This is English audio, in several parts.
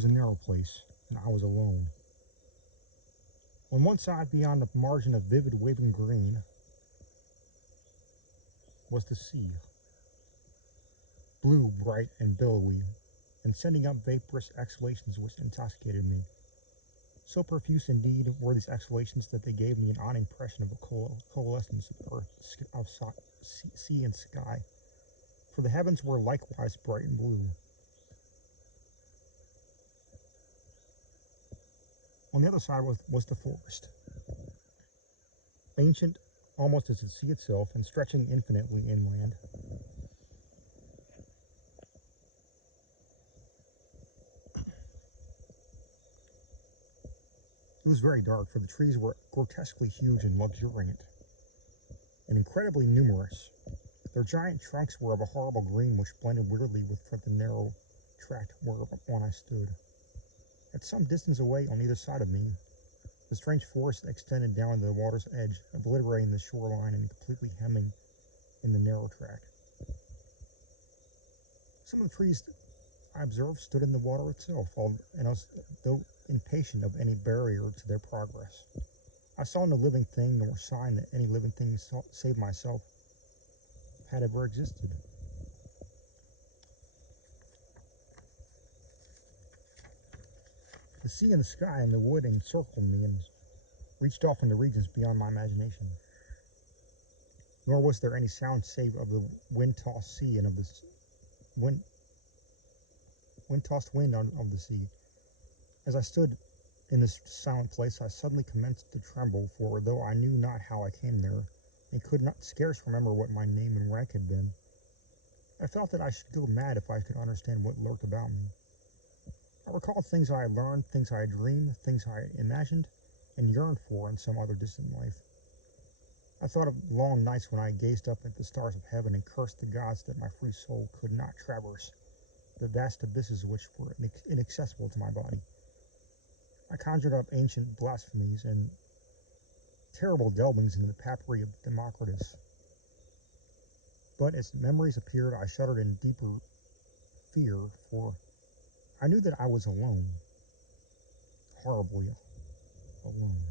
was a narrow place, and I was alone. On one side, beyond the margin of vivid waving green, was the sea. Blue, bright, and billowy, and sending up vaporous exhalations which intoxicated me. So profuse indeed were these exhalations that they gave me an odd impression of a coalescence of earth, of sea and sky, for the heavens were likewise bright and blue. On the other side was the forest, ancient almost as the sea itself and stretching infinitely inland. It was very dark, for the trees were grotesquely huge and luxuriant, and incredibly numerous. Their giant trunks were of a horrible green which blended weirdly with the narrow tract whereon I stood. At some distance away on either side of me, the strange forest extended down to the water's edge, obliterating the shoreline and completely hemming in the narrow tract. Some of the trees I observed stood in the water itself, and as though impatient of any barrier to their progress. I saw no living thing nor sign that any living thing save myself had ever existed. The sea and the sky and the wood encircled me and reached off into regions beyond my imagination. Nor was there any sound save of the wind-tossed sea and of the wind-tossed wind of the sea. As I stood in this silent place, I suddenly commenced to tremble, for though I knew not how I came there, and could scarce remember what my name and rank had been, I felt that I should go mad if I could understand what lurked about me. I recalled things I had learned, things I had dreamed, things I had imagined, and yearned for in some other distant life. I thought of long nights when I gazed up at the stars of heaven and cursed the gods that my free soul could not traverse the vast abysses which were inaccessible to my body. I conjured up ancient blasphemies and terrible delvings into the papyri of Democritus. But as memories appeared, I shuddered in deeper fear, for I knew that I was alone, horribly alone.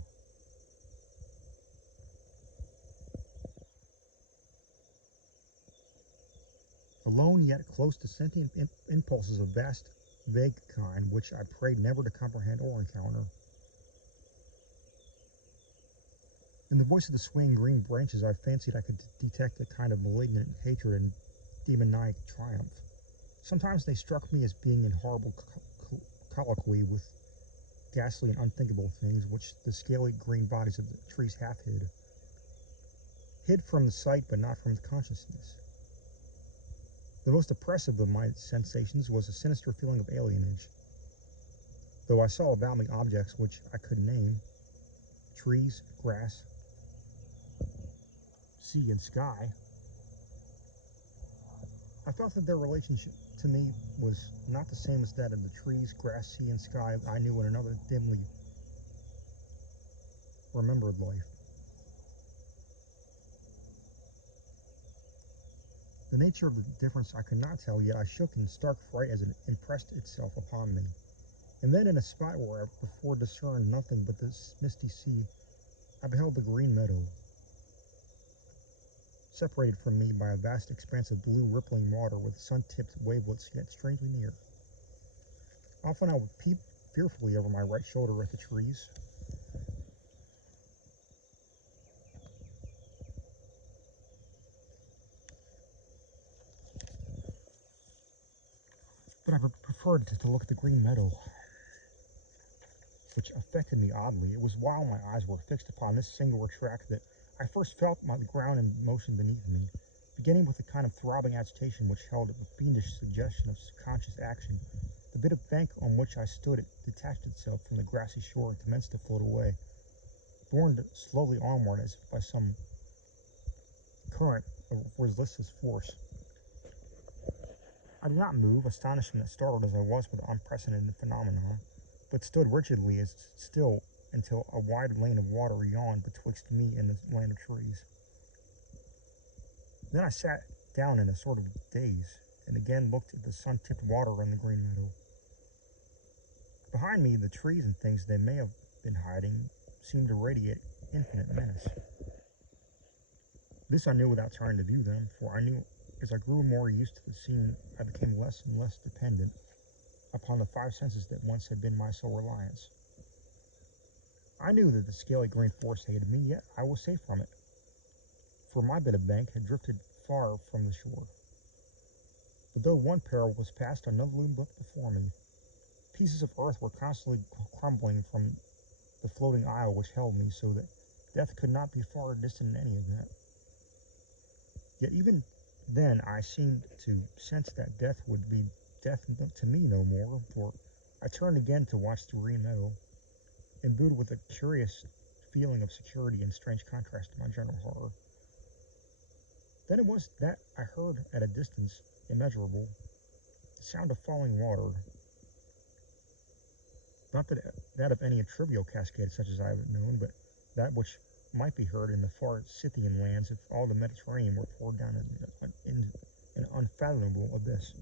Alone, yet close to sentient impulses of vast, vague kind, which I prayed never to comprehend or encounter. In the voice of the swaying green branches, I fancied I could detect a kind of malignant hatred and demoniac triumph. Sometimes they struck me as being in horrible colloquy with ghastly and unthinkable things which the scaly green bodies of the trees half hid from the sight but not from the consciousness. The most oppressive of my sensations was a sinister feeling of alienage. Though I saw about me objects which I could name, trees, grass, sea, and sky, I felt that their relationship to me was not the same as that of the trees, grass, sea, and sky I knew in another dimly remembered life. The nature of the difference I could not tell, yet I shook in stark fright as it impressed itself upon me. And then in a spot where I before discerned nothing but this misty sea, I beheld the green meadow, separated from me by a vast expanse of blue rippling water with sun-tipped wavelets yet strangely near. Often I would peep fearfully over my right shoulder at the trees, but I preferred to look at the green meadow, which affected me oddly. It was while my eyes were fixed upon this singular tract that I first felt the ground in motion beneath me, beginning with a kind of throbbing agitation which held a fiendish suggestion of conscious action. The bit of bank on which I stood detached itself from the grassy shore and commenced to float away, borne slowly onward as by some current of resistless force. I did not move, astonished and startled as I was with the unprecedented phenomenon, but stood rigidly as still until a wide lane of water yawned betwixt me and the land of trees. Then I sat down in a sort of daze, and again looked at the sun-tipped water in the green meadow. Behind me, the trees and things they may have been hiding seemed to radiate infinite menace. This I knew without trying to view them, for I knew as I grew more used to the scene, I became less and less dependent upon the five senses that once had been my sole reliance. I knew that the scaly green forest hated me, yet I was safe from it, for my bit of bank had drifted far from the shore. But though one peril was past, another loomed up before me. Pieces of earth were constantly crumbling from the floating isle which held me, so that death could not be far distant in any event. Yet even then I seemed to sense that death would be death to me no more, for I turned again to watch the green meadow, imbued with a curious feeling of security in strange contrast to my general horror. Then it was that I heard at a distance immeasurable the sound of falling water, not that of any trivial cascade such as I have known, but that which might be heard in the far Scythian lands if all the Mediterranean were poured down in an unfathomable abyss.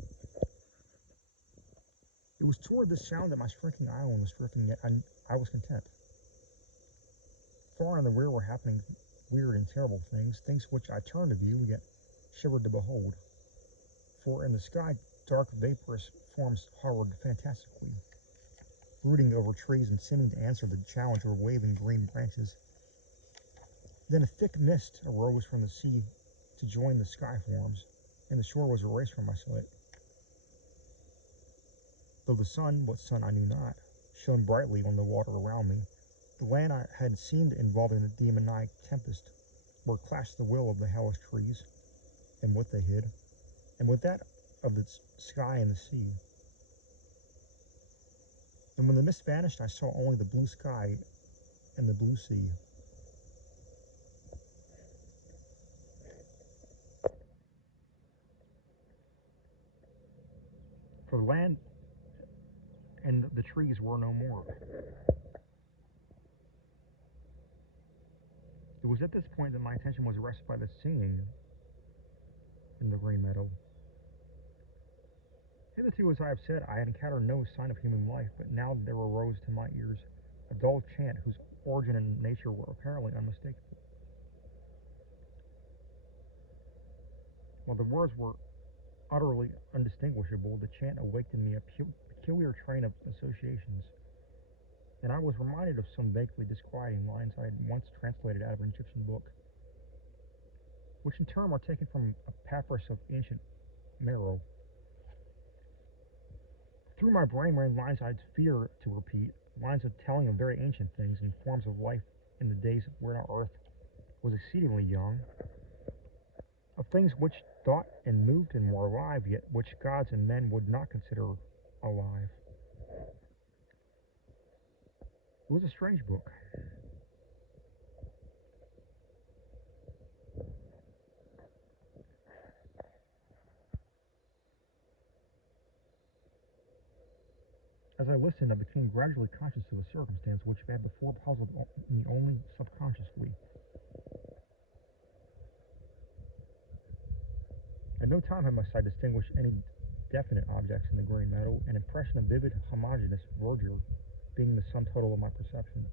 It was toward this sound that my shrinking island was drifting, yet I was content. Far in the rear were happening weird and terrible things, things which I turned to view, yet shivered to behold. For in the sky, dark, vaporous forms hovered fantastically, brooding over trees and seeming to answer the challenge of waving green branches. Then a thick mist arose from the sea to join the sky forms, and the shore was erased from my sight. Though the sun, what sun I knew not, shone brightly on the water around me, the land I had seemed involved in a demoniac tempest, where clashed the will of the hellish trees, and what they hid, and with that of the sky and the sea. And when the mist vanished, I saw only the blue sky and the blue sea. For the land and the trees were no more. It was at this point that my attention was arrested by the singing in the green meadow. Hitherto, as I have said, I had encountered no sign of human life, but now there arose to my ears a dull chant whose origin and nature were apparently unmistakable. While the words were utterly undistinguishable, the chant awakened in me a peculiar train of associations, and I was reminded of some vaguely disquieting lines I had once translated out of an Egyptian book, which in turn were taken from a papyrus of ancient Meadow. Through my brain ran lines I'd fear to repeat, lines of telling of very ancient things and forms of life in the days when our earth was exceedingly young, of things which thought and moved and were alive, yet which gods and men would not consider alive. It was a strange book. As I listened, I became gradually conscious of a circumstance which had before puzzled me only subconsciously. At no time must I distinguish any definite objects in the green meadow, an impression of vivid, homogeneous verdure being the sum total of my perception.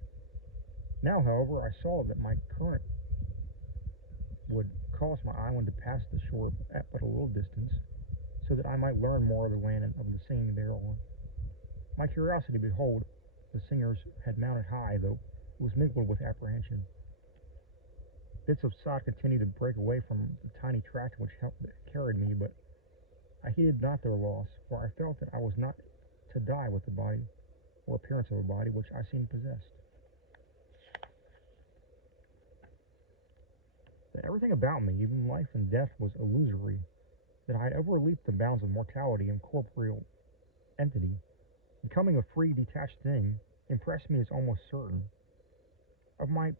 Now, however, I saw that my current would cause my island to pass the shore at but a little distance, so that I might learn more of the land and of the singing thereon. My curiosity, behold, the singers had mounted high, though it was mingled with apprehension. Bits of sod continued to break away from the tiny tract which carried me, but I heeded not their loss, for I felt that I was not to die with the body, or appearance of a body, which I seemed possessed. That everything about me, even life and death, was illusory, that I had overleaped the bounds of mortality and corporeal entity, becoming a free, detached thing, impressed me as almost certain. Of my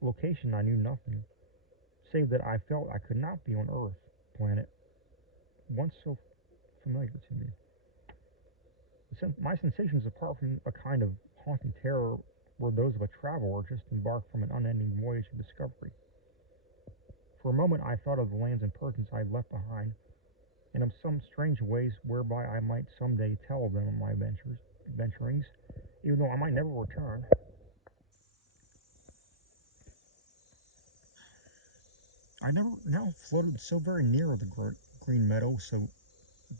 location I knew nothing, save that I felt I could not be on Earth, planet, once so familiar to me. My sensations, apart from a kind of haunting terror, were those of a traveler just embarked from an unending voyage of discovery. For a moment I thought of the lands and persons I had left behind, and of some strange ways whereby I might some day tell of them of my adventures. adventurings, even though I might never return. I never now floated so very near the green meadow, so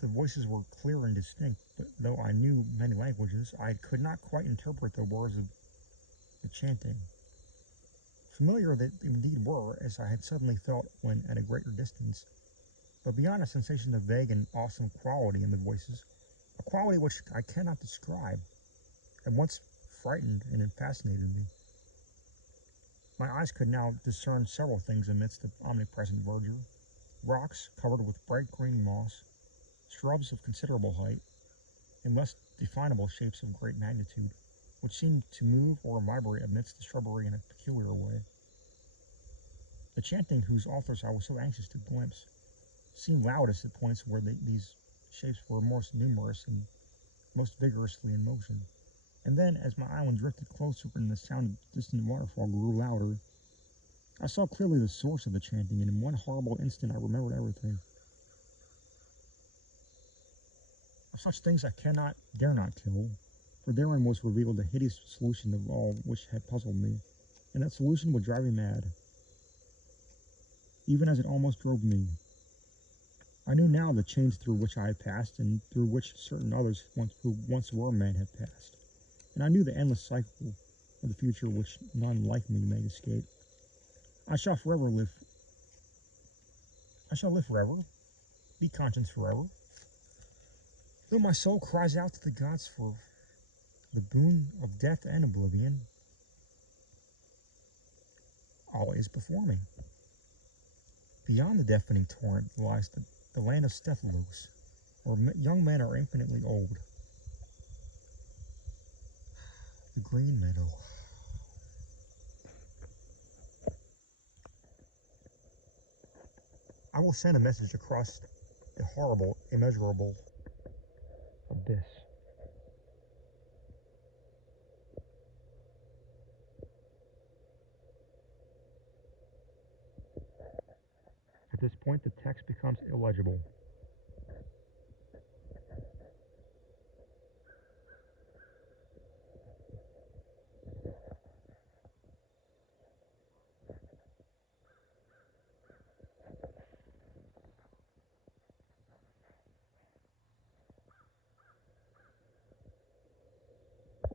the voices were clear and distinct, but though I knew many languages, I could not quite interpret the words of the chanting. Familiar they indeed were, as I had suddenly felt when at a greater distance, but beyond a sensation of vague and awesome quality in the voices, a quality which I cannot describe, at once frightened and fascinated me. My eyes could now discern several things amidst the omnipresent verdure: rocks covered with bright green moss, shrubs of considerable height, and less definable shapes of great magnitude, which seemed to move or vibrate amidst the shrubbery in a peculiar way. The chanting, whose authors I was so anxious to glimpse, seemed loudest at points where these shapes were most numerous and most vigorously in motion. And then, as my island drifted closer and the sound of distant waterfall grew louder, I saw clearly the source of the chanting, and in one horrible instant I remembered everything. Of such things I dare not tell, for therein was revealed the hideous solution of all which had puzzled me, and that solution would drive me mad, even as it almost drove me. I knew now the change through which I had passed, and through which certain others who once were men had passed, and I knew the endless cycle of the future which none like me may escape. I shall live forever, be conscious forever, though my soul cries out to the gods for the boon of death and oblivion. All is before me. Beyond the deafening torrent lies the land of Stephalos, where young men are infinitely old. The green meadow. I will send a message across the horrible, immeasurable abyss. At this point, the text becomes illegible.